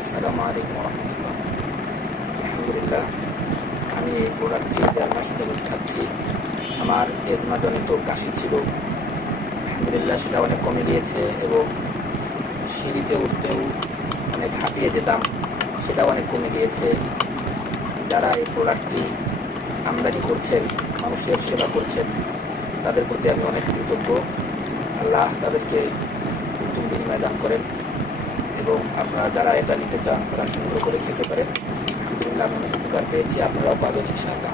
আসসালামু আলাইকুম রহমতুল্লাহ। আলহামদুলিল্লাহ, আমি এই প্রোডাক্টটি 1.5 মাস যাবৎ খাচ্ছি। আমার এজমাজনিত কাশি ছিল, আলহামদুলিল্লাহ সেটা অনেক কমে গিয়েছে এবং সিঁড়িতে উঠতেও অনেক হাঁপিয়ে যেতাম, সেটাও অনেক কমে গিয়েছে। যারা এই প্রোডাক্টটি আমদানি করছেন, মানুষের সেবা করছেন, তাদের প্রতি আমি অনেক কৃতজ্ঞ। আল্লাহ তাদেরকে উত্তম বিনিময় দান করেন এবং আপনারা যারা এটা নিতে চান তারা সংগ্রহ করে খেতে পারেন। আলহামদুলিল্লাহ আমি অনেক উপকার পেয়েছি, আপনারাও পাবেন ইনশাআল্লাহ।